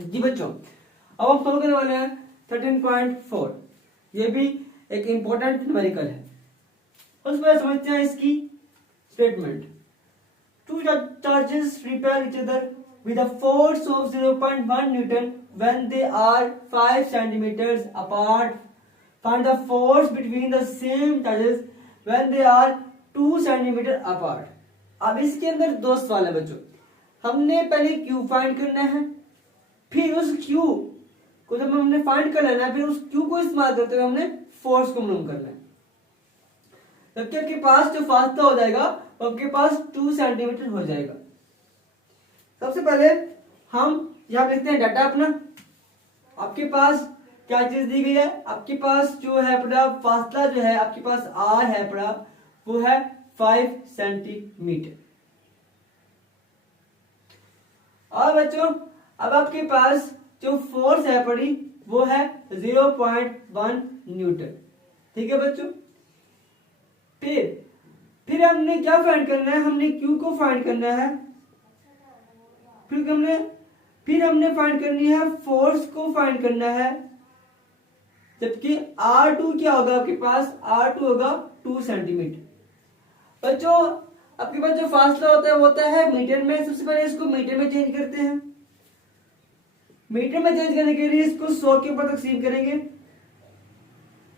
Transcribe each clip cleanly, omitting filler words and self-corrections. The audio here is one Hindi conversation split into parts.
जी बच्चों, अब हम सॉल्व करने वाले हैं 13.4। ये भी एक इंपॉर्टेंट न्यूमेरिकल है। उसमें समझते हैं इसकी statement. Two charges repel each other with a force of 0.1 Newton when they are 5 centimeters apart. Find the force between the same charges when they are 2 centimeter apart. अब इसके अंदर दो सवाल है बच्चों। हमने पहले Q फाइंड करना है, फिर उस Q को जब हमने फाइंड कर लेना है, फिर उस Q को इस्तेमाल करते हुए हमने फोर्स को मालूम करना है। जबकि आपके पास जो फासला हो जाएगा वो आपके पास 2 सेंटीमीटर हो जाएगा। सबसे पहले हम यहां लिखते हैं डाटा अपना। आपके पास क्या चीज दी गई है? आपके पास जो है पड़ा फासला जो है आपके पास आर है पड़ा वो है 5 सेंटीमीटर। और बच्चों अब आपके पास जो फोर्स है पड़ी वो है 0.1 न्यूटन। ठीक है बच्चों, फिर हमने क्या फाइंड करना है? हमने Q को फाइंड करना है। फिर हमने फाइंड करनी है फोर्स को फाइंड करना है। जबकि R2 क्या होगा? आपके पास R2 होगा 2 सेंटीमीटर। बच्चों आपके पास जो फासला होता है मीटर में। सबसे पहले इसको मीटर में चेंज करते हैं। मीटर में चेंज करने के लिए इसको 100 के ऊपर तकसीम करेंगे।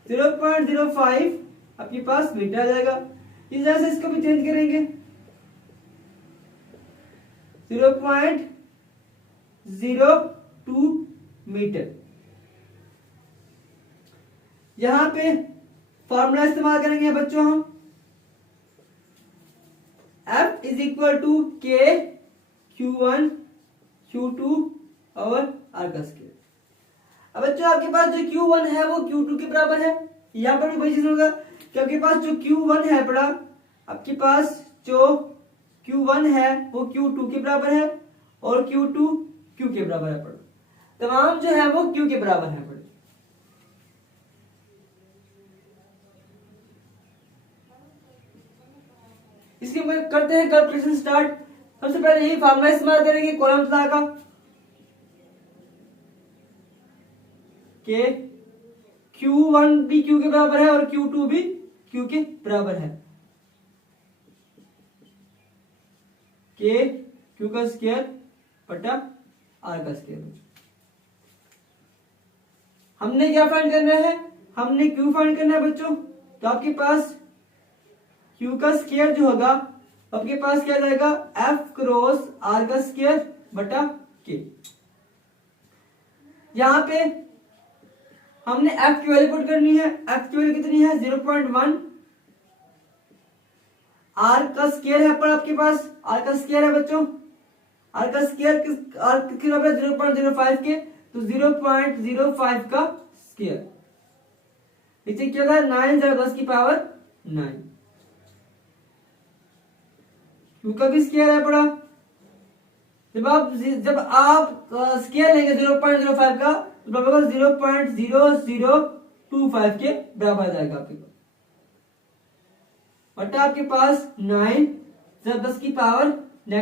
0.05 आपके पास मीटर आ जाएगा। इस तरह से इसको भी चेंज करेंगे 0.02 मीटर। यहां पे फॉर्मूला इस्तेमाल करेंगे बच्चों हम। F is equal to K Q1 Q2 और R का स्क्वायर। अब बच्चों आपके पास जो Q1 है वो Q2 के बराबर है। यहां पर भी वही चीज होगा कि आपके पास जो Q1 है बड़ा आपके पास जो Q1 है वो Q2 के बराबर है और Q2 Q के बराबर है पड़ा। तमाम जो है वो Q के बराबर है पड़े। इसके बाद करते हैं कैलकुलेशन स्टार्ट। सबसे पहले यही फार्मूला इस्तेमाल करेंगे कॉलम ला का कि Q1 भी Q के बराबर है और Q2 भी Q के बराबर है। K Q का स्क्वायर बटा R का स्क्वायर। हमने क्या फाइंड करना है? हमने Q फाइंड करना है बच्चों। तो आपके पास Q का स्क्वायर जो होगा आपके पास क्या जाएगा? F क्रॉस R का स्क्वायर बटा K। यहां पे हमने F की वैल्यू पुट करनी है। F की वैल्यू कितनी है? 0.1। R का स्क्वायर है पर आपके पास R का स्क्वायर है बच्चों। R का स्क्वायर किसके बराबर है? 0.05 के। तो 0.05 का स्क्वायर नीचे क्या था? 9 10 की पावर 9। Q का भी स्क्वायर है पड़ा। जब आप स्क्वायर लेंगे 0.05 का तो बराबर 0.0025 के बराबर आ जाएगा आपके पास। बटा आपके पास 9 जब 10 की पावर -9 आ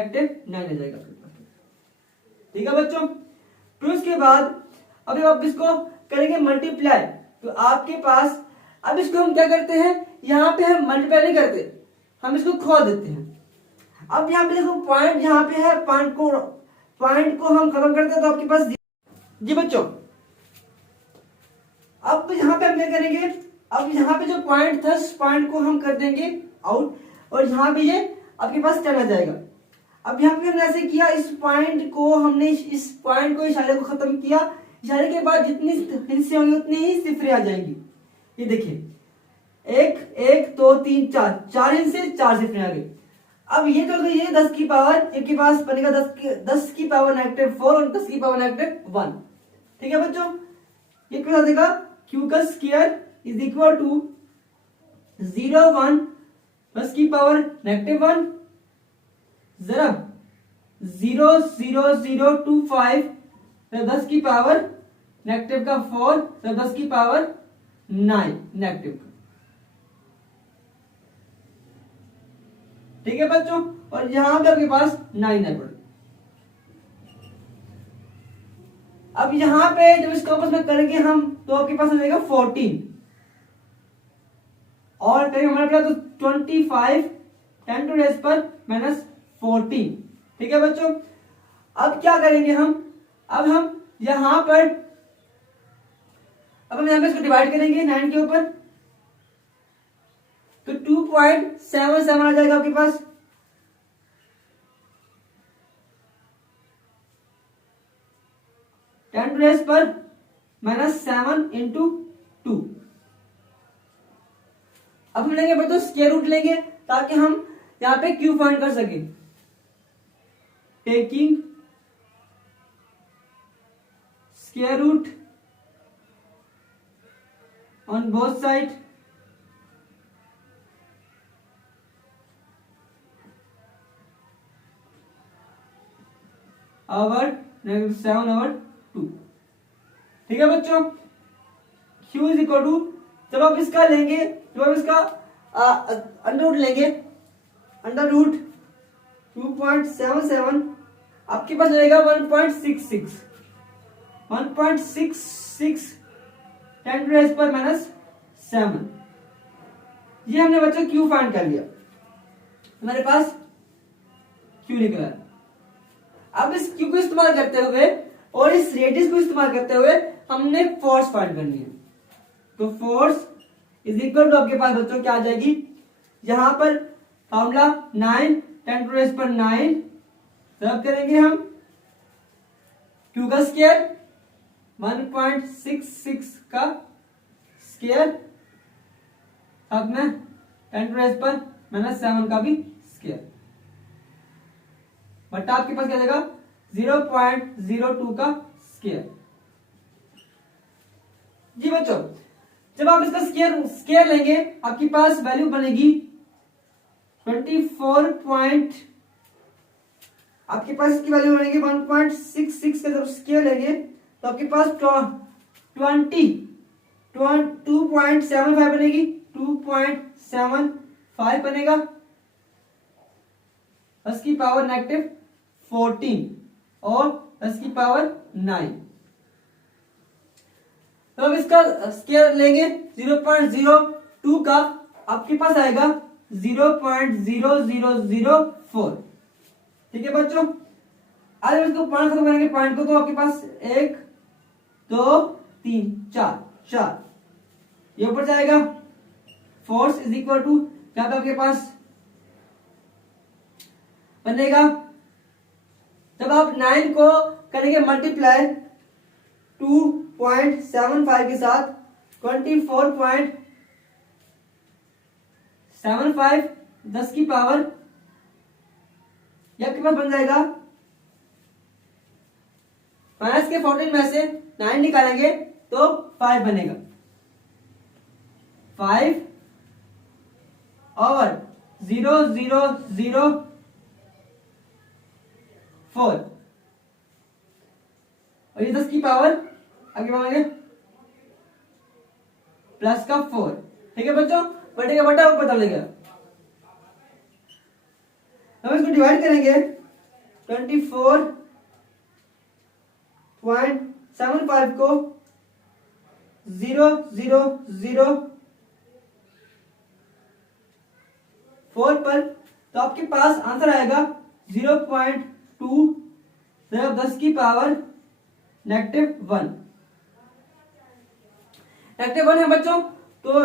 जाएगा आपके पास। ठीक है बच्चों, फिर उसके बाद अभी आप इसको करेंगे मल्टीप्लाई। तो आपके पास अब इसको हम क्या करते हैं? यहां पे हम मल्टीप्लाई नहीं करते, हम इसको खोल देते हैं। अब यहाँ पे देखो पॉइंट यहाँ पे है, पॉइंट को हम खत्म करते हैं तो आपके पास जी बच्चों अब यहाँ पे हम क्या करेंगे? अब यहाँ पे जो पॉइंट था इस पॉइंट को हम कर देंगे आउट और यहाँ पे ये आपके पास 10 आ जाएगा। अब यहाँ पे हमने ऐसे किया, इस पॉइंट को हमने इस पॉइंट को इशारे को खत्म किया। इशारे के बाद जितनी हिस्से होंगे उतनी ही सिफरें आ जाएंगी। ये देखिए 1 2 3 4 हिस्से 4 सिफरें आ गई। अब ये तो ये 10 की पावर इनके पास बनेगा 10 की पावर -4 और 10 की पावर -1। ठीक है बच्चों, ये क्या देगा? Q का स्क्वायर इज इक्वल टू 0.1 10 की पावर -1 जरा 0.0025 10 की पावर नेगेटिव का 4 10 की पावर 9 नेगेटिव का। ठीक है बच्चों, और यहां पे आपके पास 9 है। अब यहाँ पे जब इसको आपस में करेंगे हम तो आपके पास आ जाएगा 14 और करेंगे हमारे पास तो 25 10 टू रेस पर -14। ठीक है बच्चों, अब क्या करेंगे हम, अब हम यहाँ पर अब हम यहाँ पे इसको डिवाइड करेंगे 9 के ऊपर, तो 2.77 आ जाएगा आपके पास। टेन टू रेस पर -7 इंटू 2। अब हम लेंगे बच्चों स्क्वायर रूट लेंगे ताकि हम यहाँ पे क्यू फाइंड कर सके। Taking square root on both side over -7/2। ठीक है बच्चों, Q इज इक्वल टू, जब आप इसका लेंगे, जब आप इसका अंडर रूट लेंगे, अंडर रूट 2.77 आपके पास रहेगा 1.66 10 टू रेस पर -7। ये हमने बच्चों Q फाइंड कर लिया, हमारे पास Q निकला है। अब इस Q को इस्तेमाल करते हुए और इस रेडियस को इस्तेमाल करते हुए हमने फोर्स फाइंड करनी है। तो फोर्स इज इक्वल टू आपके पास बच्चों क्या आ जाएगी, यहां पर फॉर्मूला 9 10 टू रेस पर 9 रब करेंगे हम, Q का स्क्वायर 1.66 का स्क्वायर, अब में 10 टू रेस पर -7 का भी स्क्वायर, बट आपके पास क्या जाएगा 0.02 का स्क्वायर। जी बच्चों, जब आप इसका स्क्वायर लेंगे आपके पास वैल्यू बनेगी 24 आपके पास इसकी वैल्यू बनेगी 1.66 का जब स्क्वायर लेंगे तो आपके पास 2.75 बनेगी, 2.75 बनेगा, इसकी पावर -14 और इसकी पावर 9। तो अब इसका स्क्वायर लेंगे 0.02 का, आपके पास आएगा 0.0004। ठीक है बच्चों, आज हम इसको पॉइंट खत्म करेंगे पॉइंट को, तो आपके पास 1 2 3 4 ये ऊपर जाएगा। फोर्स इज इक्वल टू क्या था आपके पास बनेगा, जब आप 9 को करेंगे मल्टीप्लाई 2.75 के साथ 24.75 10 की पावर, यह आपके पास बन जाएगा, माइनस के 14 में से 9 निकालेंगे तो 5 बनेगा, 5 और 0.004 और ये 10 की पावर आगे बढ़ेंगे प्लस का 4। ठीक है बच्चों, बटे का बटा ऊपर डालेगा, हम इसको डिवाइड करेंगे 24.75 को 0.004 पर, तो आपके पास आंसर आएगा 0.2 10 की पावर -1 -1 है बच्चों, तो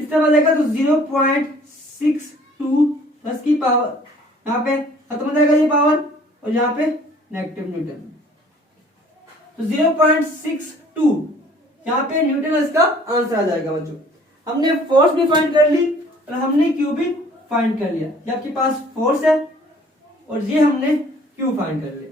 इस तरह जाएगा तो 0.62 10 की पावर, यहाँ पे खत्म हो जाएगा ये पावर और यहाँ पे नेगेटिव न्यूटन, तो 0.62 यहाँ पे न्यूटन इसका आंसर आ जाएगा बच्चों। हमने फोर्स भी फाइंड कर ली और हमने क्यू भी फाइंड कर लिया, ये आपके पास फोर्स है और ये हमने क्यू फाइंड कर लिया।